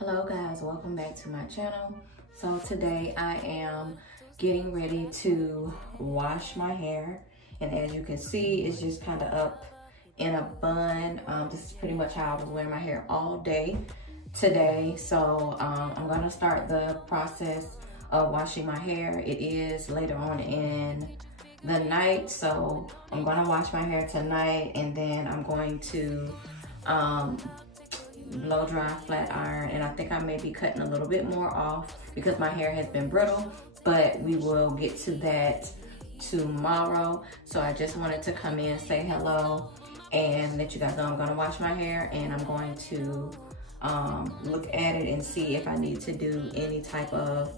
Hello guys, welcome back to my channel. So today I am getting ready to wash my hair, and as you can see, it's just kind of up in a bun. This is pretty much how I was wearing my hair all day today. So I'm gonna start the process of washing my hair. It is later on in the night, so I'm gonna wash my hair tonight, and then I'm going to blow dry, flat iron, and I think I may be cutting a little bit more off because my hair has been brittle, but we will get to that tomorrow. So I just wanted to come in, say hello, and let you guys know I'm gonna wash my hair, and I'm going to look at it and see if I need to do any type of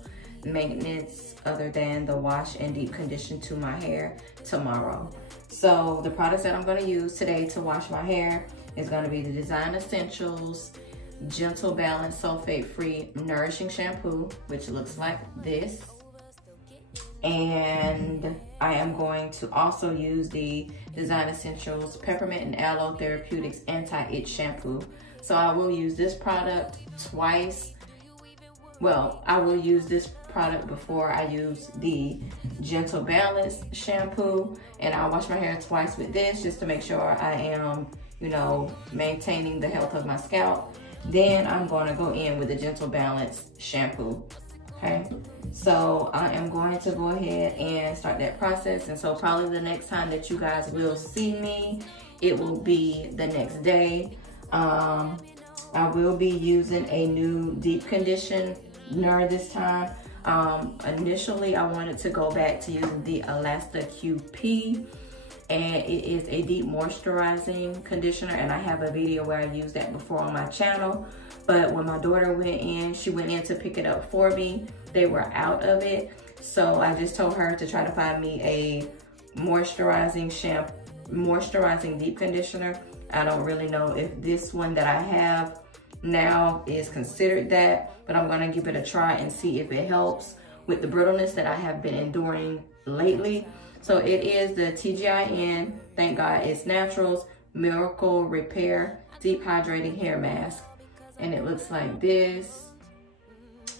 maintenance other than the wash and deep condition to my hair tomorrow. So the products that I'm gonna use today to wash my hair is gonna be the Design Essentials Gentle Balance Sulfate Free Nourishing Shampoo, which looks like this. And I am going to also use the Design Essentials Peppermint and Aloe Therapeutics Anti-Itch Shampoo. So I will use this product twice. Well, I will use this product before I use the Gentle Balance shampoo, and I'll wash my hair twice with this just to make sure I am, you know, maintaining the health of my scalp. Then I'm going to go in with the Gentle Balance shampoo. Okay, so I am going to go ahead and start that process. And so probably the next time that you guys will see me, it will be the next day. I will be using a new deep conditioner this time. Initially I wanted to go back to using the Elasta QP, and it is a deep moisturizing conditioner, and I have a video where I used that before on my channel. But when my daughter went in, she went in to pick it up for me, they were out of it. So I just told her to try to find me a moisturizing shampoo, moisturizing deep conditioner. I don't really know if this one that I have now is considered that, but I'm gonna give it a try and see if it helps with the brittleness that I have been enduring lately. So it is the TGIN, Thank God It's Naturals, Miracle Repair Deep Hydrating Hair Mask. And it looks like this.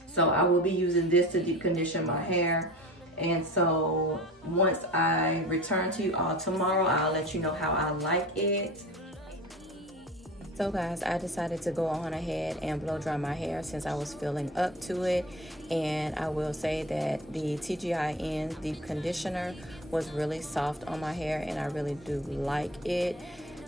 So I will be using this to deep condition my hair. And so once I return to you all tomorrow, I'll let you know how I like it. So guys, I decided to go on ahead and blow dry my hair since I was feeling up to it. And I will say that the TGIN deep conditioner was really soft on my hair, and I really do like it.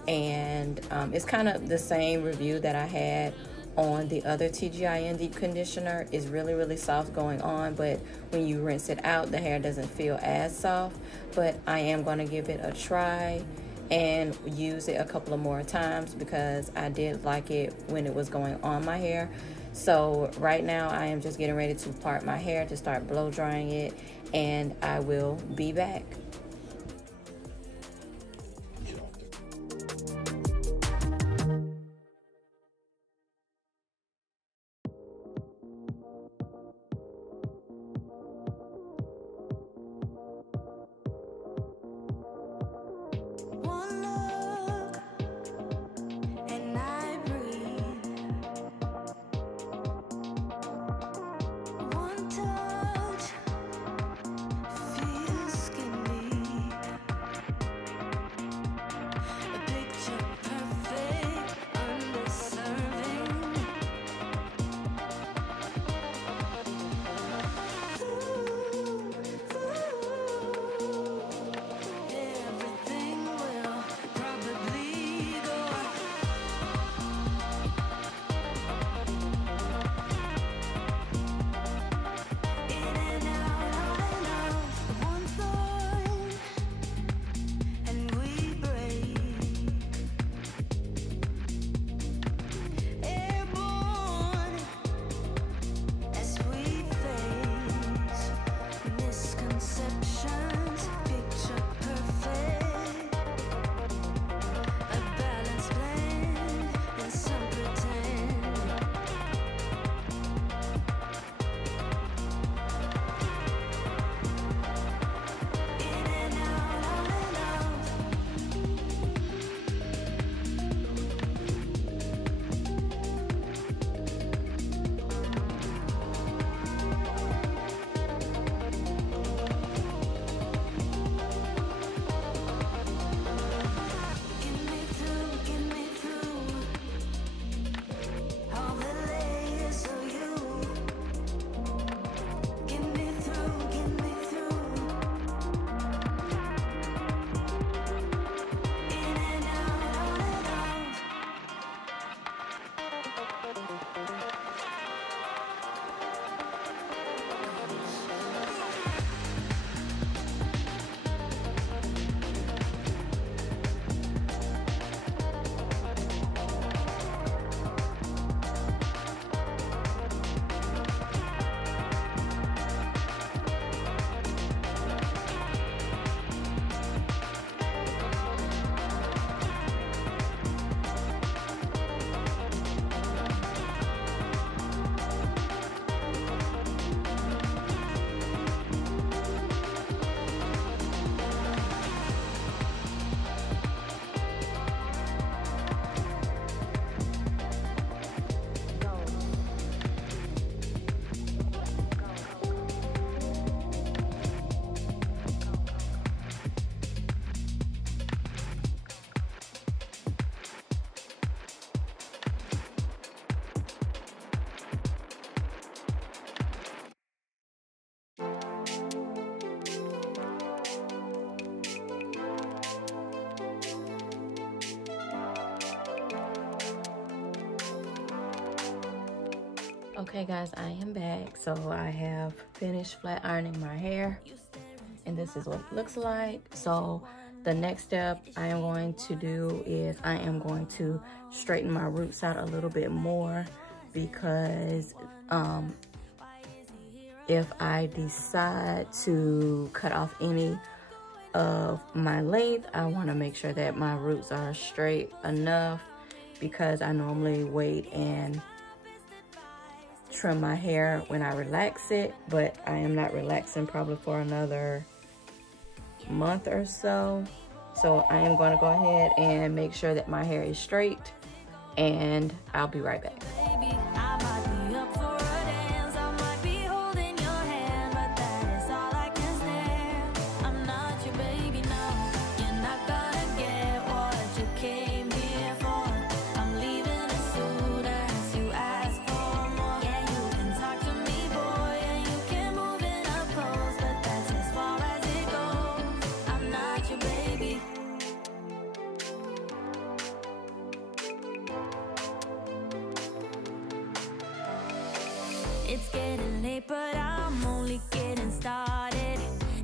And it's kind of the same review that I had on the other TGIN deep conditioner. Is really soft going on, but when you rinse it out, the hair doesn't feel as soft. But I am going to give it a try and use it a couple of more times because I did like it when it was going on my hair. So right now I am just getting ready to part my hair to start blow drying it, and I will be back. One touch feels skinny. Okay guys, I am back. So I have finished flat ironing my hair and this is what it looks like. So the next step I am going to do is I am going to straighten my roots out a little bit more, because if I decide to cut off any of my length, I want to make sure that my roots are straight enough, because I normally wait and trim my hair when I relax it, but I am not relaxing probably for another month or so. So I am going to go ahead and make sure that my hair is straight, and I'll be right back. It's getting late, but I'm only getting started.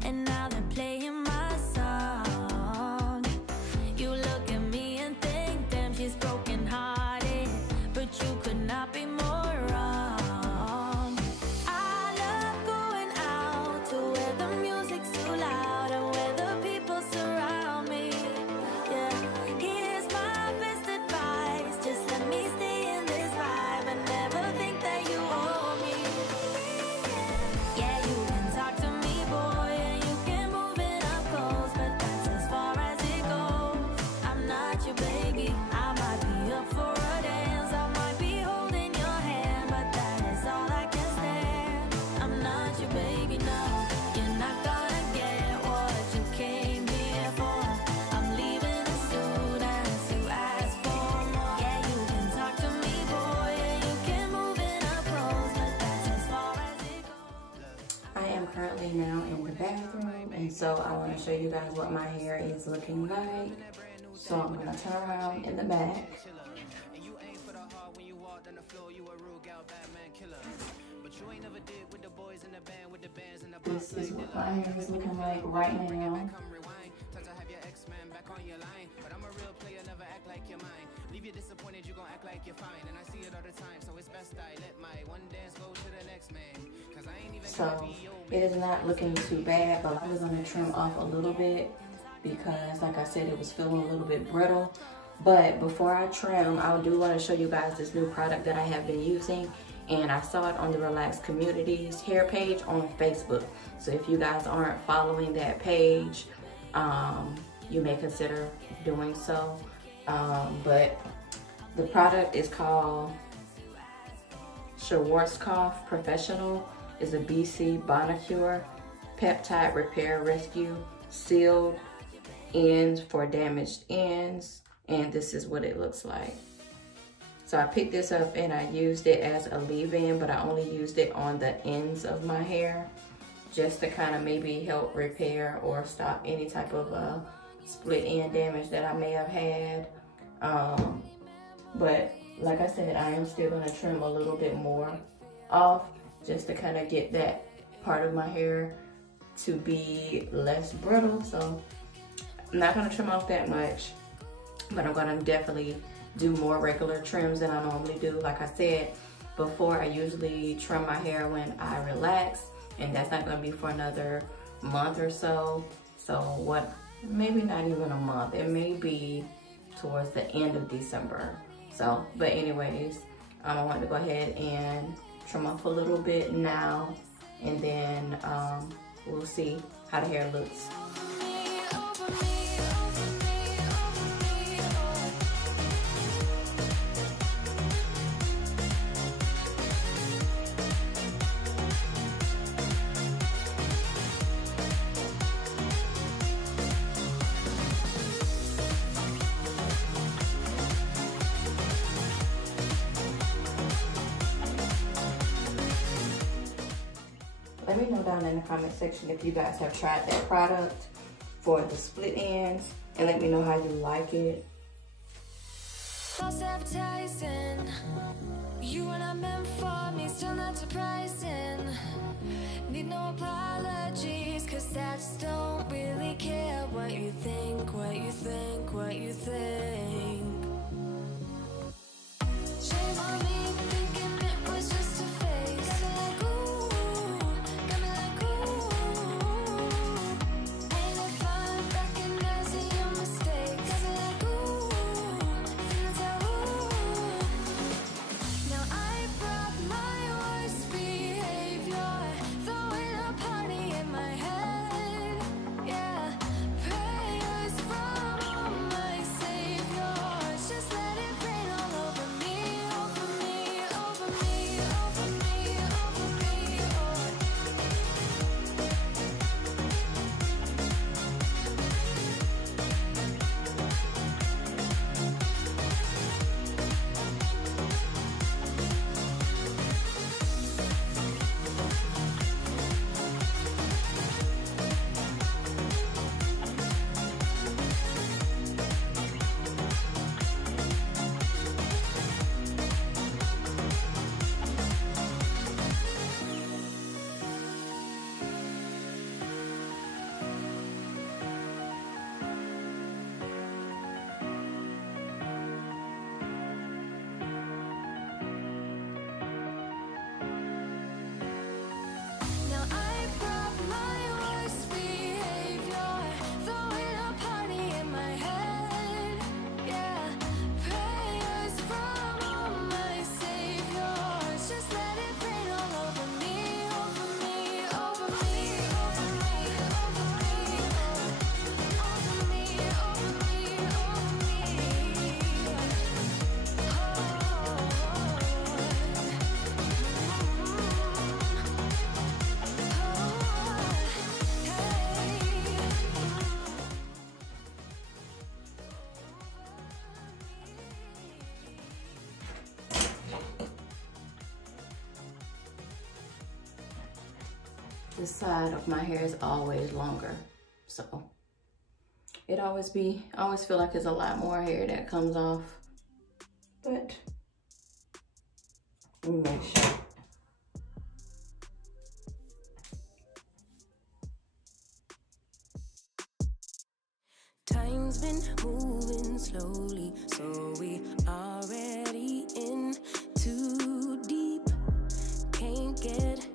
And now they're playing my song. You look at me and think, damn, she's broken hearted. But you could not be more wrong. I love going out to where the music's too loud and where the people surround me. Yeah, here's my best advice. Just let me stay in this vibe and never think that you owe me. Yeah, you can talk to me, boy, and you can move it up close, but that's as far as it goes. I'm not your baby. I might be up for a dance, I might be holding your hand, but that is all I can stand. I'm not your baby, no. You're not gonna get what you came here for. I'm leaving as soon as you ask for more. Yeah, you can talk to me, boy, and you can move it up close, but that's as far as it goes. I am currently now in the bathroom, and so I want to show you guys what my hair is looking like. So I'm going to turn around in the back. This is what my hair is looking like right now. So it is not looking too bad, but I'm going to trim off a little bit because, like I said, it was feeling a little bit brittle. But before I trim, I do want to show you guys this new product that I have been using, and I saw it on the Relaxed Community's hair page on Facebook. So if you guys aren't following that page, you may consider doing so. But the product is called Schwarzkopf Professional. Is a BC bonacure peptide repair rescue, sealed ends for damaged ends, and this is what it looks like. So I picked this up and I used it as a leave-in, but I only used it on the ends of my hair just to kind of maybe help repair or stop any type of split end damage that I may have had. But like I said, I am still going to trim a little bit more off just to kind of get that part of my hair to be less brittle. So I'm not going to trim off that much, but I'm going to definitely do more regular trims than I normally do. Like I said before, I usually trim my hair when I relax, and that's not going to be for another month or so. So maybe not even a month. It may be towards the end of December. So, but anyways, I want to go ahead and trim off a little bit now, and then we'll see how the hair looks. Let me know down in the comment section if you guys have tried that product for the split ends, and let me know how you like it. false advertising. You were not meant for me, still not surprising. Need no apologies, cause I just don't really care what you think, what you think, what you think. Shame on me, thinking it was just a phase. Got me like ooh, got me like ooh. Ain't it fun recognizing your mistakes? Got me like ooh, feeling so ooh. Now I brought my worst behavior, throwing a party in my head. Yeah, prayers from my savior. Just let it rain all over me, over me, over me, over me, over me. Now I brought my worst behavior, throwing a party in my head. Yeah, prayers from my savior. Just let it rain all over me, over me, over me, over me, over me, over me, over me, over This side of my hair is always longer, so I always feel like there's a lot more hair that comes off, but let me make sure. Time's been moving slowly, so we already in too deep. Can't get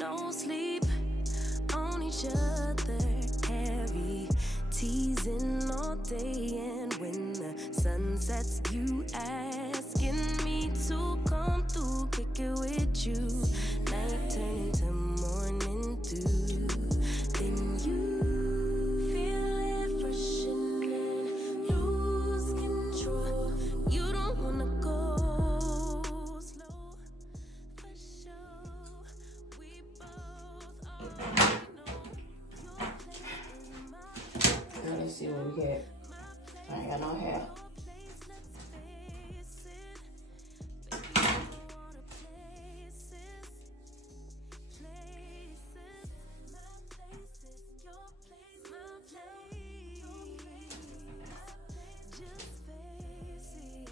no sleep on each other, heavy teasing all day, and when the sun sets, you asking me to come through, kick it with you. Night turn into morning dew, then you feel it rushing in, lose control. You don't wanna go slow, for sure. We both already know your place in my Let me see what we get. I ain't got no hair. place, let's face it. Baby, you wanna places, my places, your place, my place. Just face it.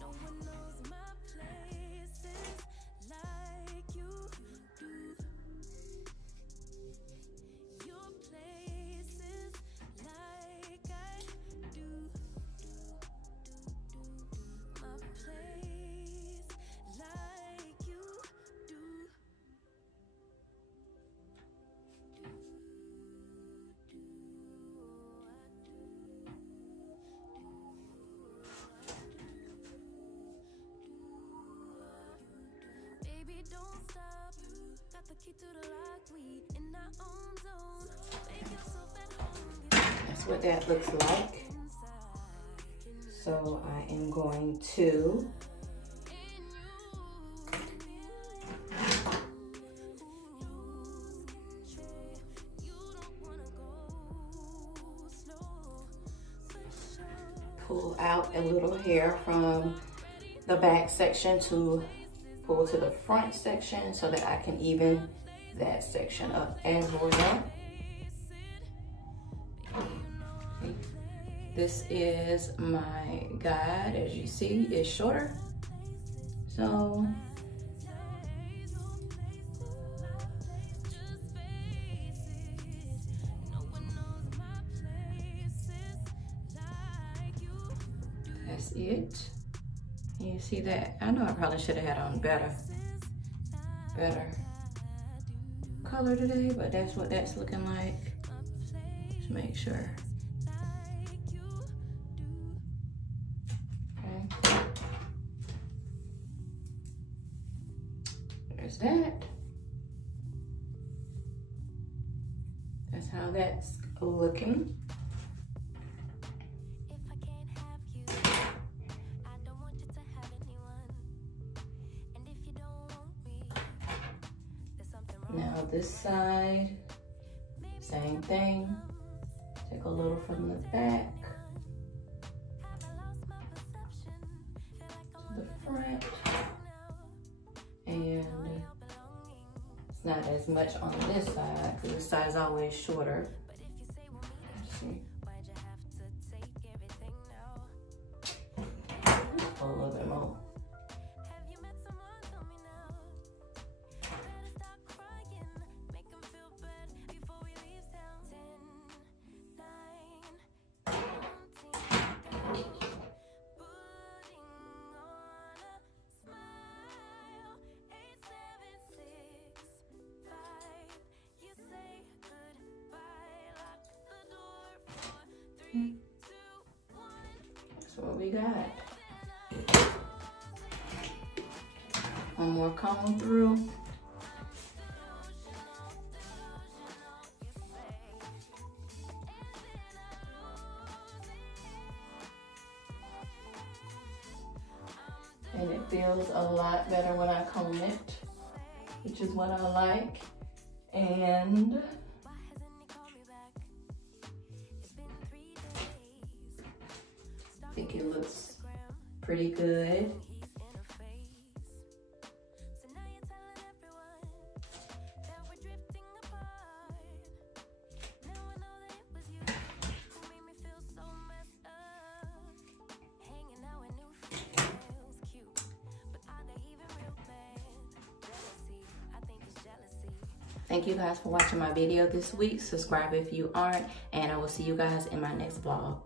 No one knows my places like you do. Your places like I do. My place like you do. Baby, don't stop. Got the key to the lock. We in our own zone. Make yourself at home. That's what that looks like. So I am going to pull out a little hair from the back section to pull to the front section so that I can even that section up as well. This is my guide. As you see, it's shorter. So that's it. You see that? I know I probably should have had on better color today, but that's what that's looking like. Just make sure. Okay. There's that. That's how that's looking. Now this side, same thing. Take a little from the back to the front. And it's not as much on this side, because this side is always shorter. Let's see. A little bit more. That's what we got. One more comb through. And it feels a lot better when I comb it, which is what I like. And I think it looks pretty good. Thank you guys for watching my video this week. Subscribe if you aren't, and I will see you guys in my next vlog.